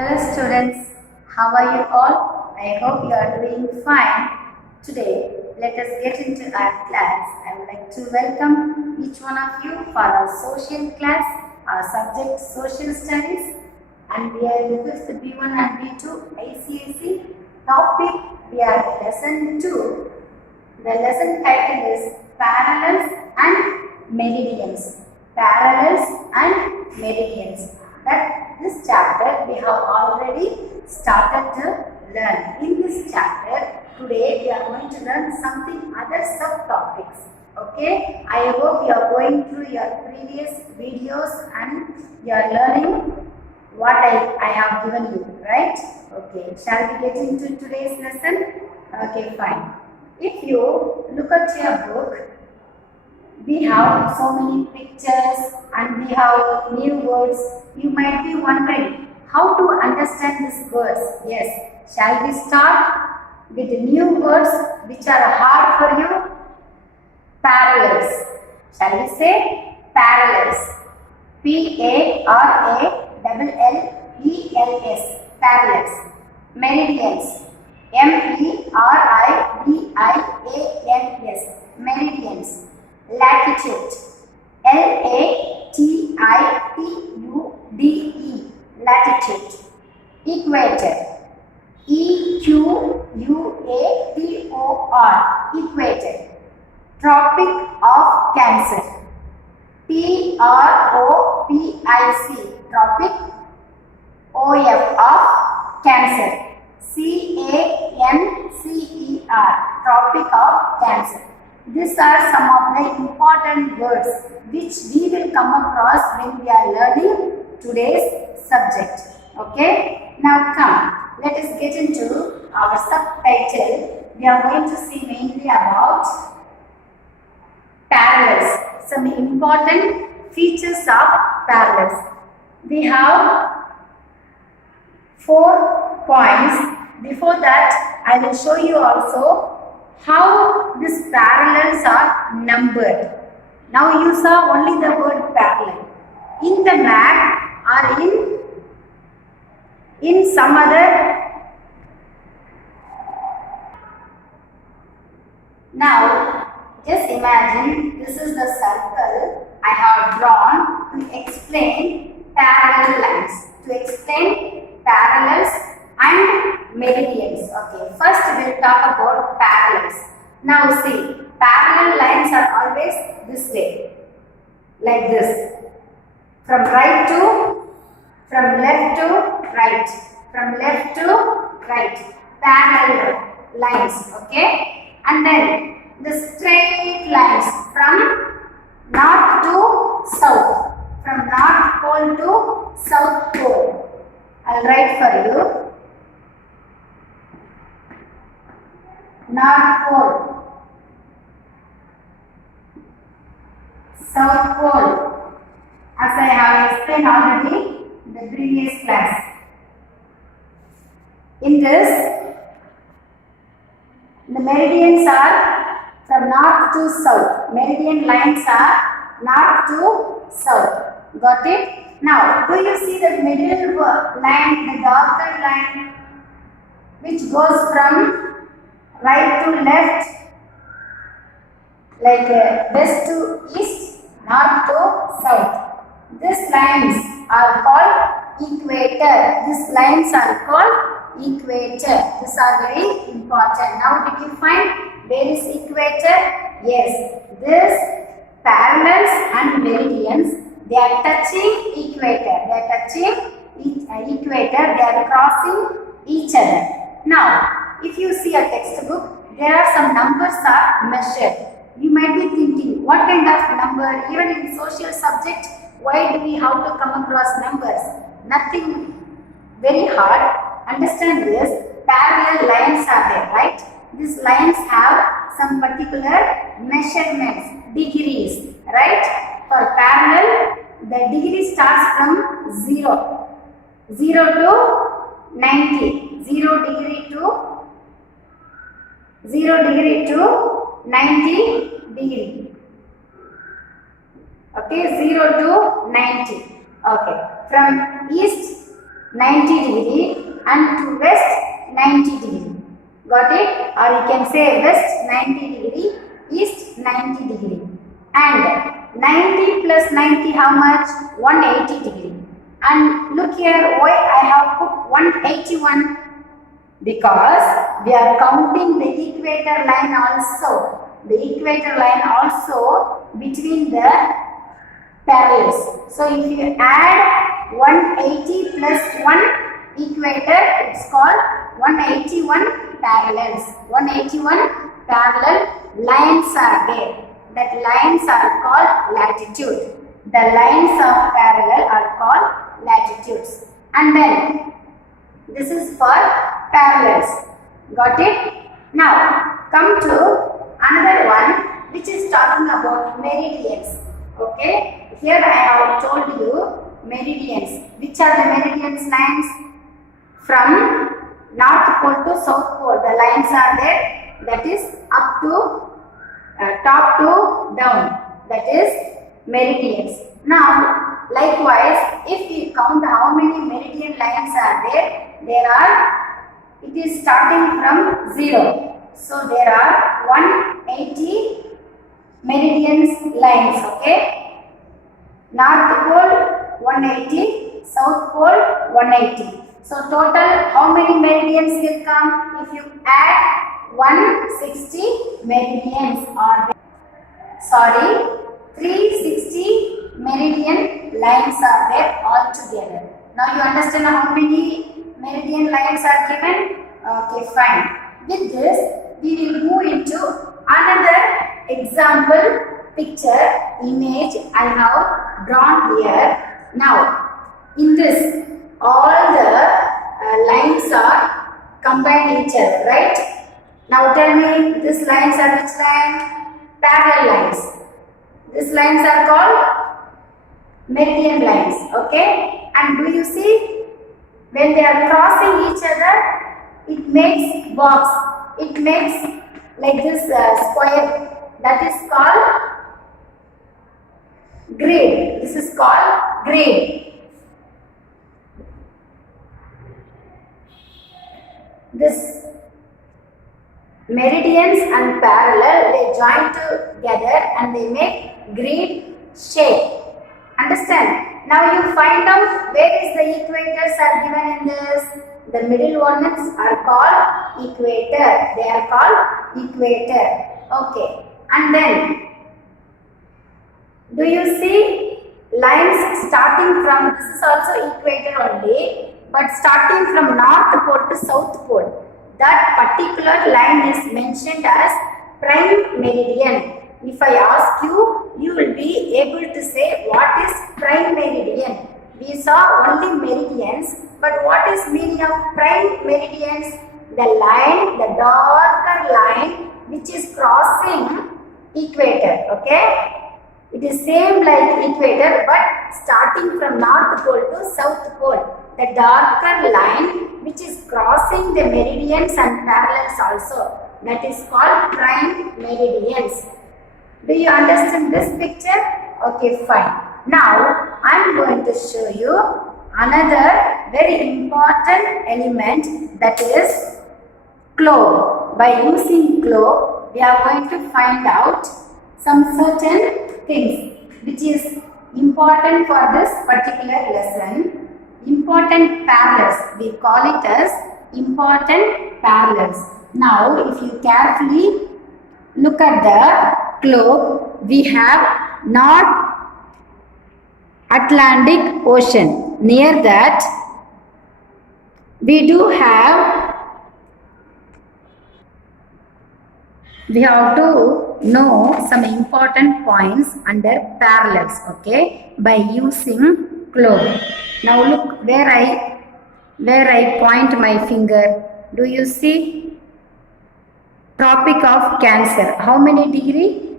Hello students, how are you all? I hope you are doing fine. Today, let us get into our class. I would like to welcome each one of you for our social class, our subject social studies, and we are in 5th B1 and B2 ICSE topic. We are lesson 2. The lesson title is Parallels and Meridians. Parallels and Meridians. That this chapter we have already started to learn. In this chapter, today we are going to learn something other subtopics. Okay? I hope you are going through your previous videos and you are learning what I have given you, right? Okay. Shall we get into today's lesson? Okay, fine. If you look at your book, we have so many pictures and we have new words. You might be wondering how to understand these words. Yes, shall we start with the new words which are hard for you? Parallels. Shall we say parallels? P-A-R-A-L-L-E-L-S. Parallels. Meridians. M-E-R-I-D-I-A-N-S. Meridians. Latitude. L-A-T-I-T-U-D-E. Latitude. Equator. E-Q-U-A-T-O-R. Equator. Tropic of Cancer. T-R-O-P-I-C. Tropic. O-F of Cancer. C-A-N-C-E-R. Tropic of Cancer. These are some of the important words which we will come across when we are learning today's subject. Okay? Now come, let us get into our subtitle. We are going to see mainly about parallels. Some important features of parallels. We have 4 points. Before that, I will show you also how these parallels are numbered. Now you saw only the word parallel. In the map or in some other. Now just imagine this is the circle I have drawn to explain parallel lines. To explain parallels and meridians. Okay, first we will talk about parallels. Now see, parallel lines are always this way, like this. From left to right, from left to right, parallel lines, okay? And then the straight lines from north to south, from north pole to south pole. I'll write for you. North pole, south pole, as I have explained already in the previous class. In this, the meridians are from north to south. Meridian lines are north to south. Got it? Now, do you see the middle line, the darker line, which goes from right to left, like west to east, north to south. These lines are called equator. These lines are called equator. These are very important. Now did you find where is equator? Yes, these parallels and meridians, they are touching equator. They are touching equator. They are crossing each other. Now, if you see a textbook, there are some numbers are measured. You might be thinking, what kind of number? Even in social subject, why do we have to come across numbers? Nothing very hard. Understand this, parallel lines are there, right? These lines have some particular measurements, degrees, right? For parallel, the degree starts from 0 to 90, 0 degree to 90 degree. Okay, 0 to 90. Okay, from east 90 degree and to west 90 degree. Got it? Or you can say west 90 degree, east 90 degree. And 90 plus 90 how much? 180 degree. And look here, why I have put 181? Because we are counting the equator line also. The equator line also between the parallels. So if you add 180 plus 1 equator, it's called 181 parallels. 181 parallel lines are there. That lines are called latitude. The lines of parallel are called latitudes. And then this is for parallels. Got it? Now come to another one which is talking about meridians. Okay? Here I have told you meridians. Which are the meridians lines? From North Pole to South Pole. The lines are there. That is up to top to down. That is meridians. Now, likewise, if we count how many meridian lines are there, it is starting from 0. So, there are 180 meridian lines, okay? North Pole 180, South Pole 180. So, total how many meridians will come? If you add 160 meridians are there. Sorry, 360 meridian lines are there altogether. Now you understand how many meridian lines are given? Okay, fine. With this, we will move into another example picture image I have drawn here. Now, in this, all the lines are combined each other, right? Now tell me, these lines are which line? Parallel lines. These lines are called meridian lines, okay? And do you see, when they are crossing each other, it makes box. It makes like this square. That is called grid. This is called grid. This meridians and parallel, they join together and they make grid shape. Understand? Now you find out where is the equators are given in this. The middle ones are called equator. They are called equator. Okay. And then, do you see lines starting from, this is also equator only, but starting from North Pole to South Pole. That particular line is mentioned as prime meridian. If I ask you, you will be able to say what is prime meridian. We saw only meridians, but what is meaning of prime meridians? The line, the darker line which is crossing equator, okay? It is same like equator but starting from North Pole to South Pole. The darker line which is crossing the meridians and parallels also. That is called prime meridians. Do you understand this picture? Okay, fine. Now, I am going to show you another very important element, that is globe. By using globe, we are going to find out some certain things which is important for this particular lesson. Important parallels. We call it as important parallels. Now, if you carefully look at the globe, we have North Atlantic Ocean. Near that, we have to know some important points under parallels, okay, by using globe. Now look where I point my finger. Do you see? Tropic of Cancer. How many degree?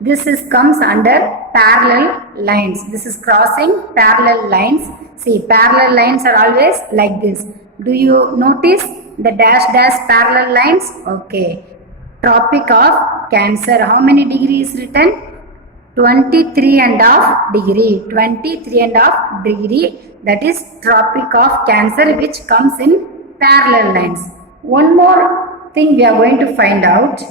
This comes under parallel lines. This is crossing parallel lines. See, parallel lines are always like this. Do you notice the dash parallel lines? Okay. Tropic of Cancer. How many degrees written? 23 and half degree. 23 and half degree, that is Tropic of Cancer, which comes in parallel lines. One more thing we are going to find out.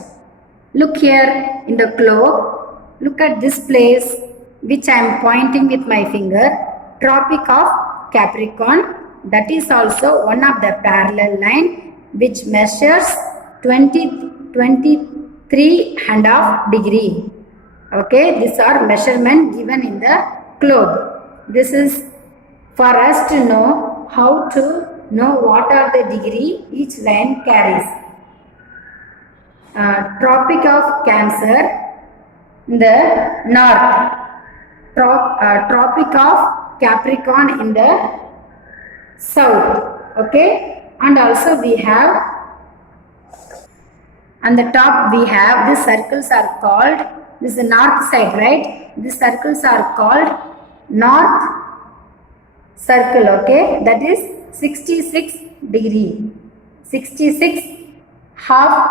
Look here in the globe. Look at this place which I am pointing with my finger. Tropic of Capricorn. That is also one of the parallel line which measures 23 and half degree. Okay, these are measurement given in the globe. This is for us to know how to know what are the degree each line carries. Tropic of Cancer in the north, Tropic of Capricorn in the south. Okay, and also we have on the top we have these circles are called, this is the north side, right? These circles are called north circle. Okay, that is 66 degree, 66 half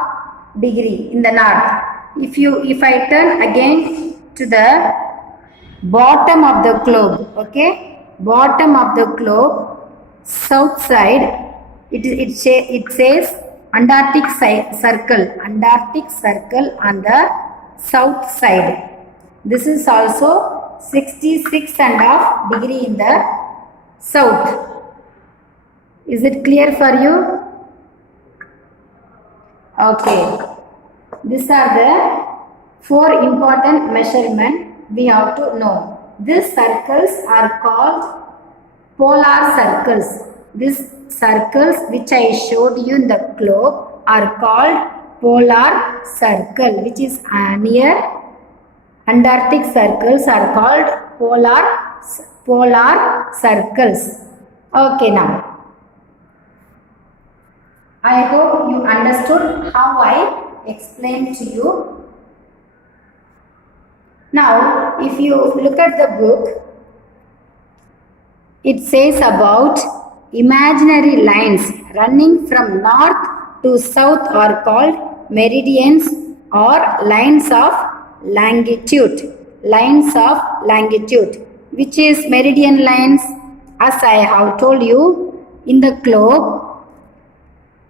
degree in the north. If I turn again to the bottom of the globe, okay, bottom of the globe, south side, it says Antarctic circle on the south side. This is also 66 and half degree in the south. Is it clear for you? Okay. These are the 4 important measurements we have to know. These circles are called polar circles. These circles which I showed you in the globe are called polar circle, which is near Antarctic circles are called polar circles. Okay, now I hope you understood how I explained to you. Now, if you look at the book, it says about imaginary lines running from north to south are called meridians or lines of longitude. Lines of longitude. Which is meridian lines? As I have told you, in the globe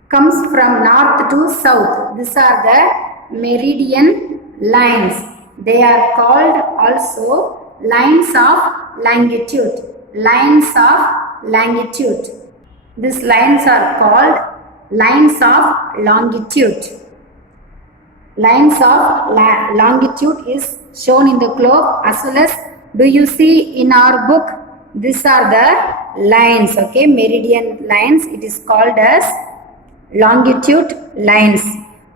comes from north to south. These are the meridian lines. They are called also lines of longitude. Lines of longitude. These lines are called lines of longitude. Lines of longitude is shown in the globe as well as, do you see in our book? These are the lines, okay, meridian lines. It is called as longitude lines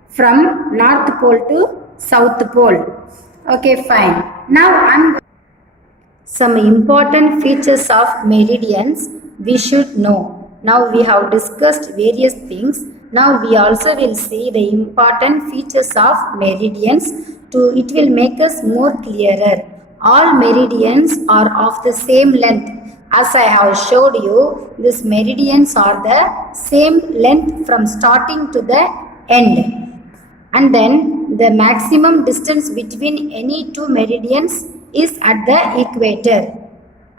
from North Pole to South Pole. Okay, fine. Now some important features of meridians we should know. Now we have discussed various things. Now we also will see the important features of meridians. It will make us more clearer. All meridians are of the same length. As I have showed you, these meridians are the same length from starting to the end. And then the maximum distance between any two meridians is at the equator.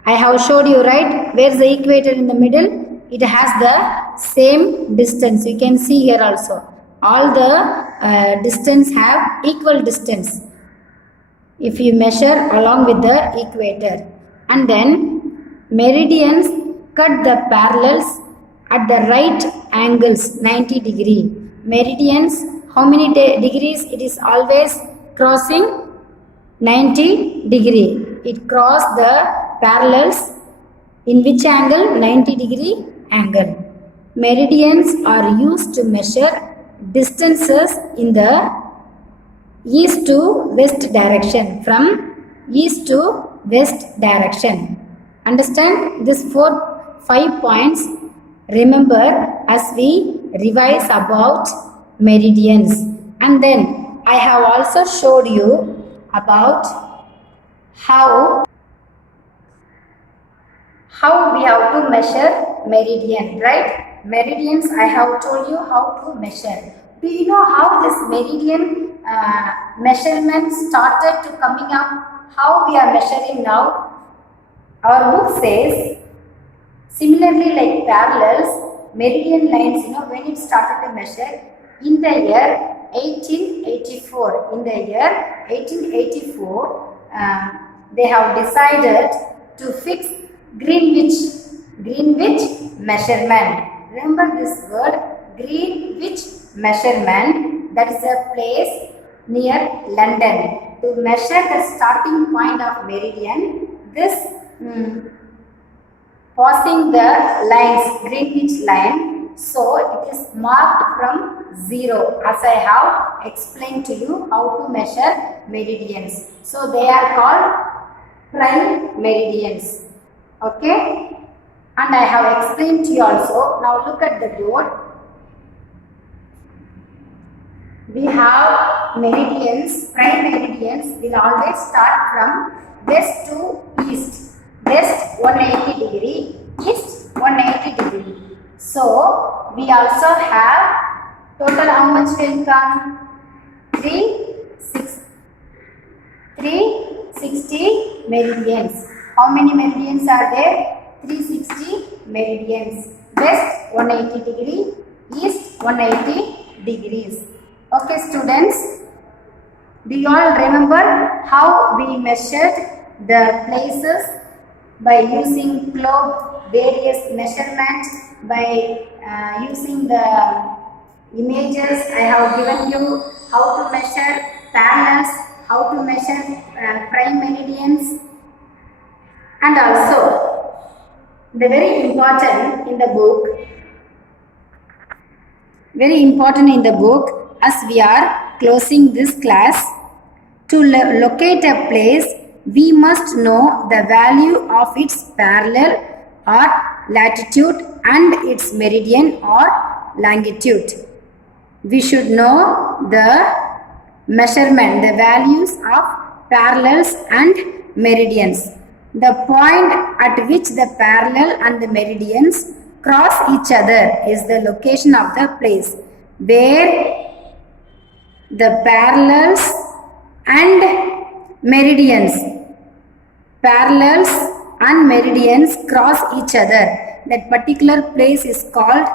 I have showed you, right? Where is the equator in the middle? It has the same distance. You can see here also. All the distance have equal distance if you measure along with the equator. And then meridians cut the parallels at the right angles 90 degree. Meridians, how many degrees? It is always crossing 90 degree. It crossed the parallels in which angle? 90 degree angle. Meridians are used to measure distances in the east to west direction, from east to west direction. Understand these 5 points? Remember as we revise about meridians. And then I have also showed you about how we have to measure meridian, right? Meridians I have told you how to measure. Do you know how this meridian measurements started to coming up, how we are measuring now. Our book says, similarly like parallels, meridian lines, when it started to measure in the year 1884. In the year 1884, they have decided to fix Greenwich measurement. Remember this word, Greenwich measurement. That is a place near London. To measure the starting point of meridian, this passing the lines, Greenwich line, so it is marked from 0, as I have explained to you how to measure meridians. So they are called prime meridians. Okay, and I have explained to you also. Now look at the board. We have meridians, prime meridians will always start from west to east. West 180 degree, east 180 degree. So we also have total how much will come? 360 meridians. How many meridians are there? 360 meridians. West 180 degree, east 180 degrees. Okay students, do you all remember how we measured the places by using globe, various measurements, by using the images? I have given you how to measure parallels, how to measure prime meridians, and also the very important in the book, as we are closing this class, to locate a place, we must know the value of its parallel or latitude and its meridian or longitude. We should know the measurement, the values of parallels and meridians. The point at which the parallel and the meridians cross each other is the location of the place where the parallels and meridians cross each other. That particular place is called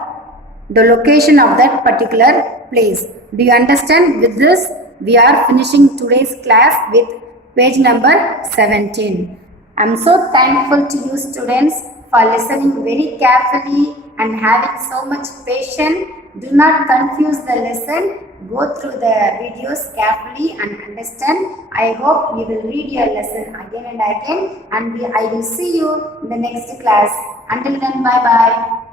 the location of that particular place. Do you understand? With this, we are finishing today's class with page number 17. I am so thankful to you students for listening very carefully and having so much patience. Do not confuse the lesson. Go through the videos carefully and understand. I hope you will read your lesson again and again, and I will see you in the next class. Until then, bye bye.